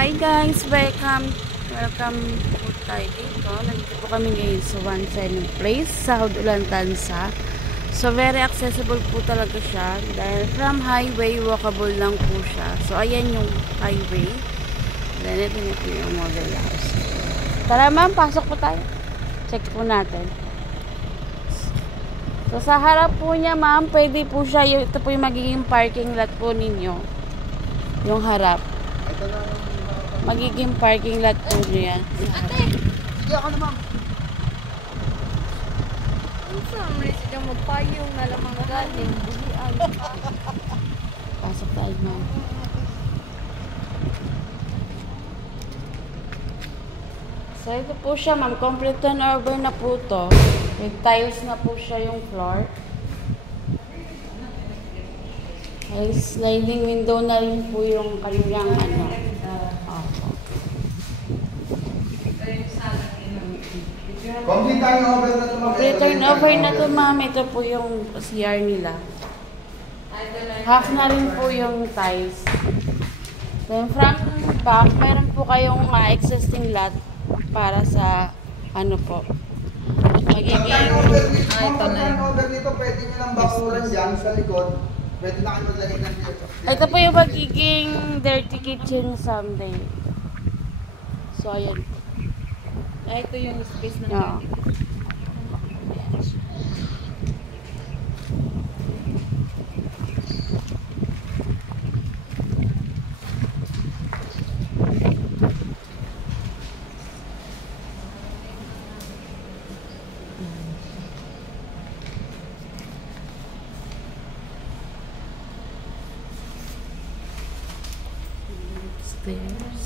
Hi guys! Welcome po tayo dito. Nandito po kami ngayon sa One Silent Place sa Haudulan, Tansa. So very accessible po talaga siya. Dahil from highway, walkable lang po siya. So ayan yung highway. Then ito yung model house. Tara ma'am, pasok po tayo. Check po natin. So sa harap po niya ma'am, pwede po siya. Ito po yung magiging parking lot po ninyo. Yung harap. Magiging parking lot po niya yan. Ate! Sige ako na ma'am. Ang samri siya magpayong na lamang galing. Bulian. Pasok tayo ma'am. So ito po siya ma'am. Complete turnover na po to. With tiles na po siya yung floor. Ay, sliding window na rin po yung kanyang ano. Complete turnover na ito ma'am. Complete turnover na ito ma'am. Ito po yung CR nila. Half na rin po yung tiles. Then from back, meron po kayong existing lot para sa ano po. Magiging Turnover nito, pwede nyo lang bakuran dyan sa likod. Pwede na kayo maglagay ng dito. ito po yung magiging dirty kitchen someday. So ayan. Ito yung space na Yeah. Stairs.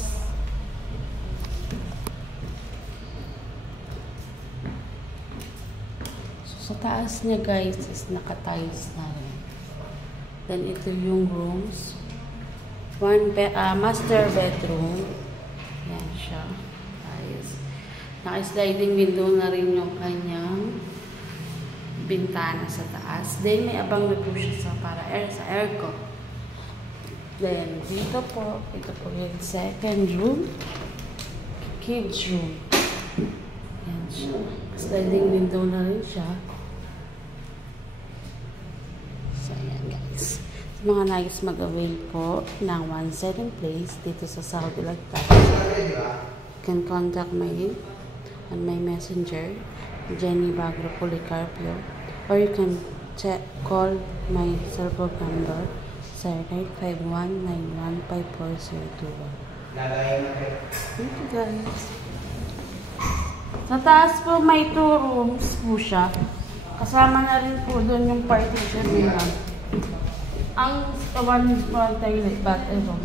So, sa taas niya guys is naka-tiles na rin. Then ito yung rooms. Master bedroom. Yan siya. Guys. Naka-sliding window na rin yung kanyang bintana sa taas. Then may abang na po siya sa aircon. Then, dito po, ito po yung second room. Kids room. Yan siya. Sliding window na rin siya. So, yan guys. Sa mga nais mag-avail po ng One Silent Place dito sa Haudulan, Tansa, you can contact me on my messenger, Jenny Bagro Policarpio, or you can call my cellphone number 0951915402. Thank you guys. Sa taas po may 2 rooms po siya. Kasama na rin po doon yung partition nila. Ang one toilet bathroom.